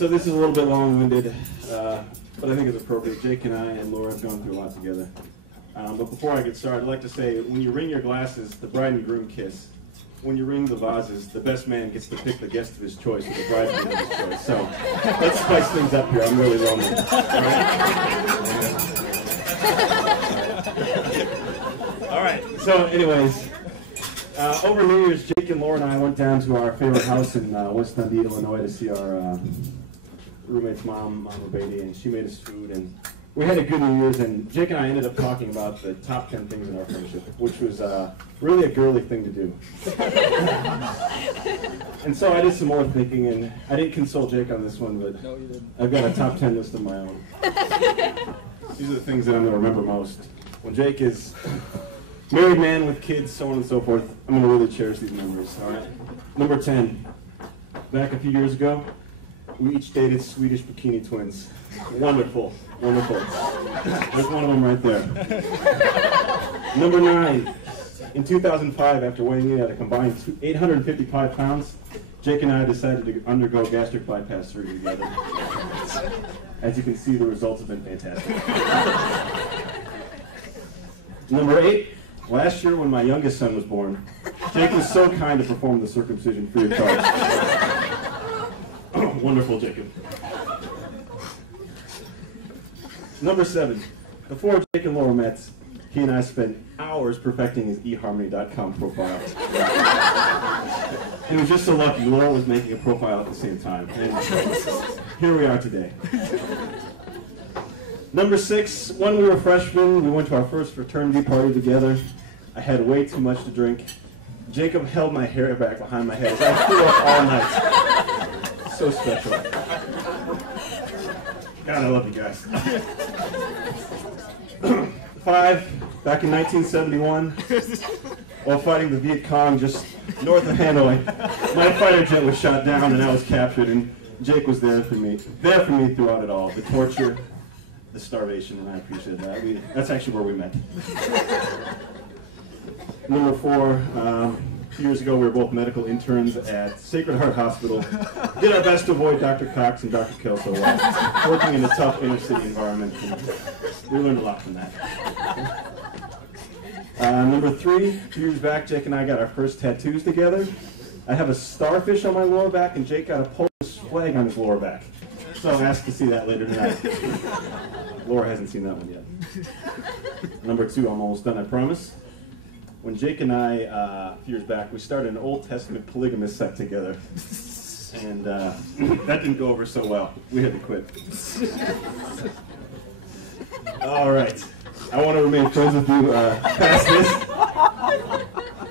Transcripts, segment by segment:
So this is a little bit long-winded, but I think it's appropriate. Jake and I and Laura have gone through a lot together. But before I get started, I'd like to say, when you ring your glasses, the bride and groom kiss. When you ring the vases, the best man gets to pick the guest of his choice or the bridegroom of his choice. So let's spice things up here. I'm really lonely. All right. So anyways, over New Year's, Jake and Laura and I went down to our favorite house in West Dundee, Illinois, to see our roommate's mom, Mama Beatty, and she made us food. And we had a good New Year's, and Jake and I ended up talking about the top 10 things in our friendship, which was really a girly thing to do. And so I did some more thinking, and I didn't console Jake on this one, but no, you didn't. I've got a top 10 list of my own. These are the things that I'm going to remember most. When Jake is married man with kids, so on and so forth, I'm going to really cherish these memories, all right? Number 10, back a few years ago, we each dated Swedish bikini twins. Wonderful, wonderful. There's one of them right there. Number 9, in 2005, after weighing in at a combined 855 pounds, Jake and I decided to undergo gastric bypass surgery together. As you can see, the results have been fantastic. Number 8, last year when my youngest son was born, Jake was so kind to perform the circumcision free of charge. Wonderful, Jacob. Number 7, before Jake and Laura met, he and I spent hours perfecting his eHarmony.com profile. And it was just so lucky, Laura was making a profile at the same time. And here we are today. Number 6, when we were freshmen, we went to our first fraternity party together. I had way too much to drink. Jacob held my hair back behind my head as I threw up all night. So special. God, I love you guys. 5, back in 1971, while fighting the Viet Cong just north of Hanoi, my fighter jet was shot down and I was captured, and Jake was there for me throughout it all. The torture, the starvation, and I appreciate that. That's actually where we met. Number 4, a few years ago we were both medical interns at Sacred Heart Hospital. Did our best to avoid Dr. Cox and Dr. Kelso while working in a tough inner city environment. And we learned a lot from that. Number 3, a few years back, Jake and I got our first tattoos together. I have a starfish on my lower back, and Jake got a Polish flag on his lower back. So I'll ask to see that later tonight. Laura hasn't seen that one yet. Number 2, I'm almost done, I promise. When Jake and I, a few years back, we started an Old Testament polygamous sect together. And that didn't go over so well. We had to quit. All right. I want to remain friends with you past this.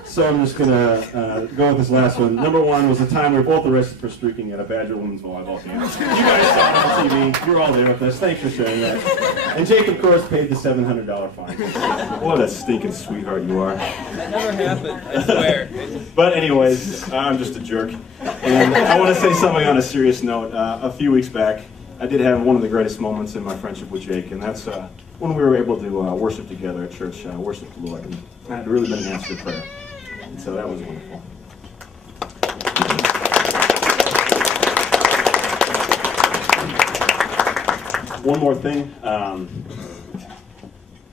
So I'm just going to go with this last one. Number 1 was the time we were both arrested for streaking at a Badger women's volleyball game. You guys saw it on TV. You were all there with us. Thanks for sharing that. And Jake, of course, paid the $700 fine. What a stinking sweetheart you are. That never happened, I swear. But anyways, I'm just a jerk. And I want to say something on a serious note. A few weeks back, I did have one of the greatest moments in my friendship with Jake, and that's when we were able to worship together at church, worship the Lord. And that had really been an answer to prayer. And so that was wonderful. One more thing.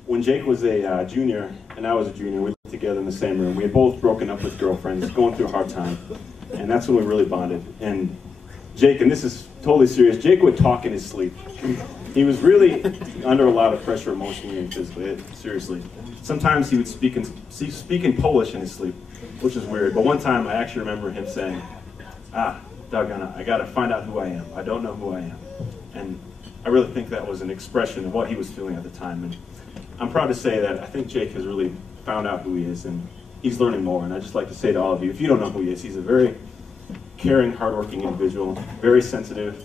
When Jake was a junior and I was a junior, we lived together in the same room. We had both broken up with girlfriends, going through a hard time. And that's when we really bonded. And Jake, and this is totally serious, Jake would talk in his sleep. He was really under a lot of pressure emotionally and physically, seriously. Sometimes he would speak in Polish in his sleep, which is weird. But one time I actually remember him saying, doggone it, I gotta find out who I am. I don't know who I am. And I really think that was an expression of what he was feeling at the time. And I'm proud to say that I think Jake has really found out who he is, and he's learning more. And I'd just like to say to all of you, if you don't know who he is, he's a very caring, hardworking individual, very sensitive,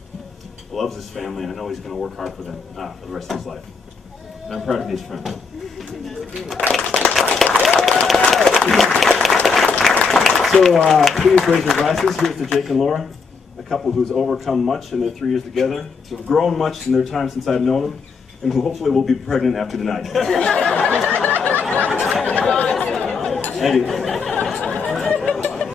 loves his family, and I know he's going to work hard for them for the rest of his life. And I'm proud to be his friend. So please raise your glasses. Here's to Jake and Laura, a couple who's overcome much in their 3 years together, who've grown much in their time since I've known them, and who hopefully will be pregnant after tonight. Thank you.